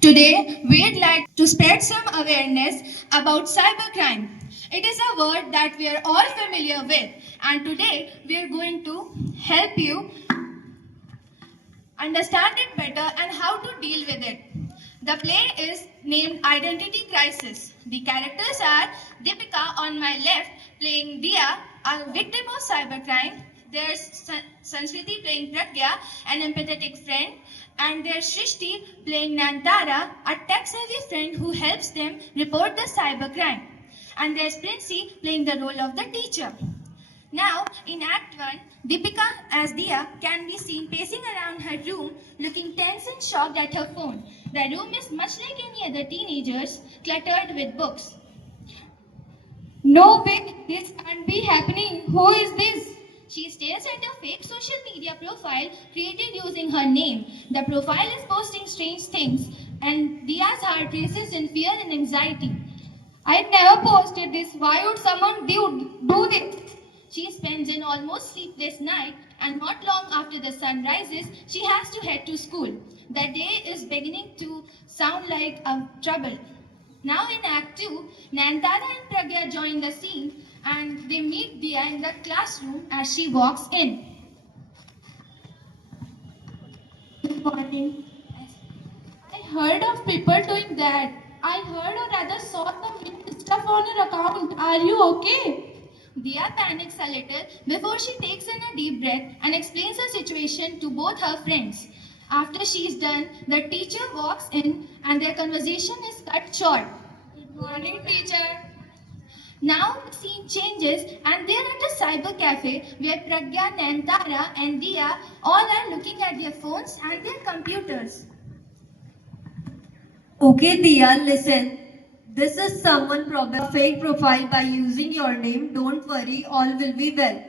Today, we'd like to spread some awareness about cybercrime. It is a word that we are all familiar with, and today we are going to help you understand it better and how to deal with it. The play is named Identity Crisis. The characters are Deepika on my left playing Dia, a victim of cybercrime. There's Sanskriti playing Pragya, an empathetic friend. And there's Shrishti playing Nantara, a tech-savvy friend who helps them report the cybercrime. And there's Princey playing the role of the teacher. Now, in Act 1, Deepika as Dia can be seen pacing around her room, looking tense and shocked at her phone. The room is much like any other teenagers, cluttered with books. No way, this can't be happening. Who is this? She stares at a fake social media profile created using her name. The profile is posting strange things, and Dia's heart races in fear and anxiety. I never posted this. Why would someone do this? She spends an almost sleepless night, and not long after the sun rises, she has to head to school. The day is beginning to sound like a trouble. Now in Act 2, Nantara and Pragya join the scene and they meet Dia in the classroom as she walks in. Good morning. I heard of people doing that. I heard or rather saw the weird stuff on your account. Are you okay? Dia panics a little before she takes in a deep breath and explains her situation to both her friends. After she is done, the teacher walks in and their conversation is cut short. Good morning, teacher. Now the scene changes and they're at a cyber cafe where Pragya, Nantara and Dia all are looking at their phones and their computers. Okay, Dia, listen. This is someone probably a fake profile by using your name. Don't worry, all will be well.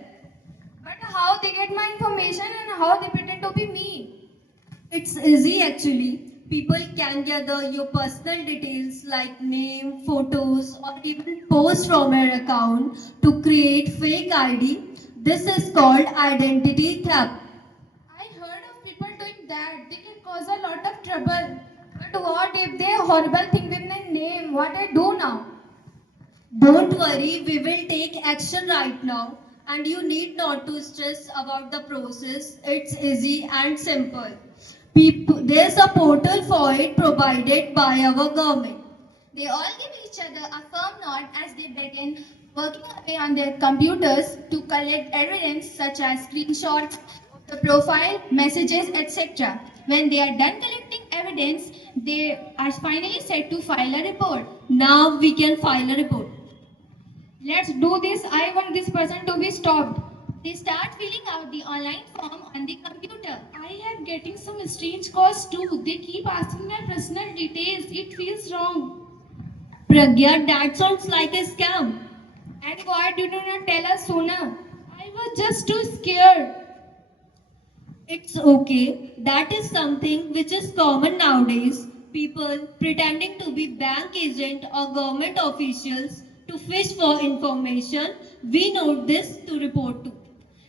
But how they get my information and how they pretend to be me? It's easy actually. People can gather your personal details like name, photos, or even posts from your account to create fake ID. This is called identity theft. I heard of people doing that. They can cause a lot of trouble. But what if they horrible thing with my name? What I do now? Don't worry, we will take action right now. And you need not to stress about the process. It's easy and simple. There's a portal for it provided by our government. They all give each other a firm nod as they begin working away on their computers to collect evidence such as screenshots, the profile, messages, etc. When they are done collecting evidence, they are finally set to file a report. Now we can file a report. Let's do this. I want this person to be stopped. They start filling out the online form on the computer. I am getting some strange calls too. They keep asking my personal details. It feels wrong. Pragya, that sounds like a scam. And why did you not tell us sooner? I was just too scared. It's okay. That is something which is common nowadays. People pretending to be bank agent or government officials to fish for information. We note this to report to.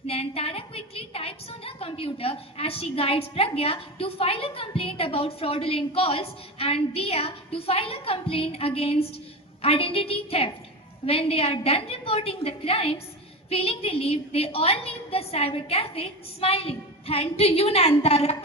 Nantara quickly types on her computer as she guides Pragya to file a complaint about fraudulent calls and Dia to file a complaint against identity theft. When they are done reporting the crimes, feeling relieved, they all leave the cyber cafe smiling. Thank to you, Nantara.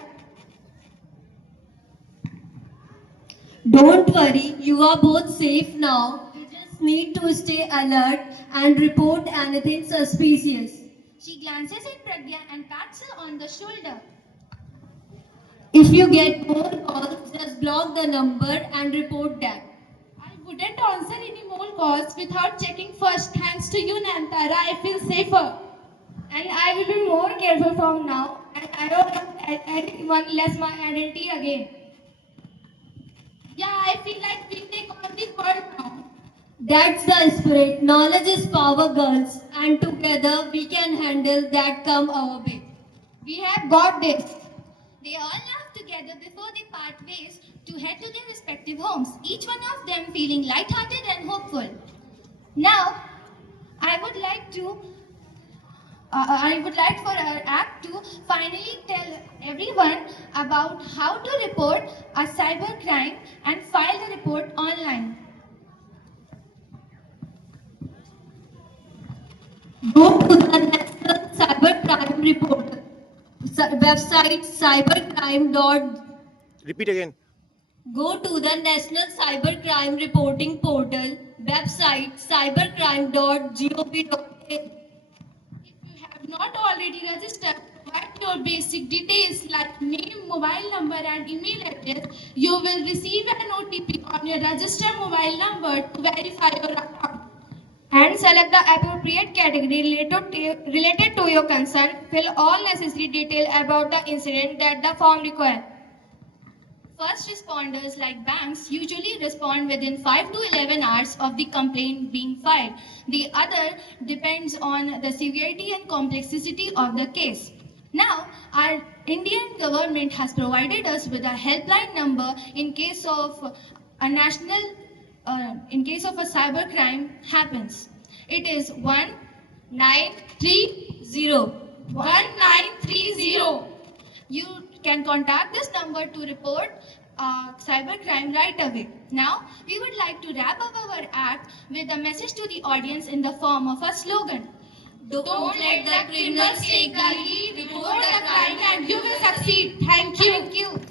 Don't worry, you are both safe now. You just need to stay alert and report anything suspicious. She glances at Pragya and pats her on the shoulder. If you get more calls, just block the number and report that. I wouldn't answer any more calls without checking first. Thanks to you, Nantara, I feel safer. And I will be more careful from now. And I don't want anyone less my identity again. Yeah, I feel like we take on the world now. That's the spirit. Knowledge is power, girls. And together we can handle that come our way. We have got this. They all laugh together before they part ways to head to their respective homes, each one of them feeling light-hearted and hopeful. Now, I would like to I would like for our act to finally tell everyone about how to report a cyber crime and file the report online. Go to the National Cybercrime Report website cybercrime. Repeat again. Go to the National Cybercrime Reporting Portal website cybercrime.gov.in. If you have not already registered, provide your basic details like name, mobile number and email address. You will receive an OTP on your registered mobile number to verify your account. And select the appropriate category related to your concern. Fill all necessary detail about the incident that the form requires. First responders like banks usually respond within 5 to 11 hours of the complaint being filed. The other depends on the severity and complexity of the case. Now, our Indian government has provided us with a helpline number in case of a cyber crime happens. It is 1930. 1930. You can contact this number to report cybercrime right away. Now, we would like to wrap up our act with a message to the audience in the form of a slogan. Don't let the criminals take the lead, report the crime and you will succeed. Thank you.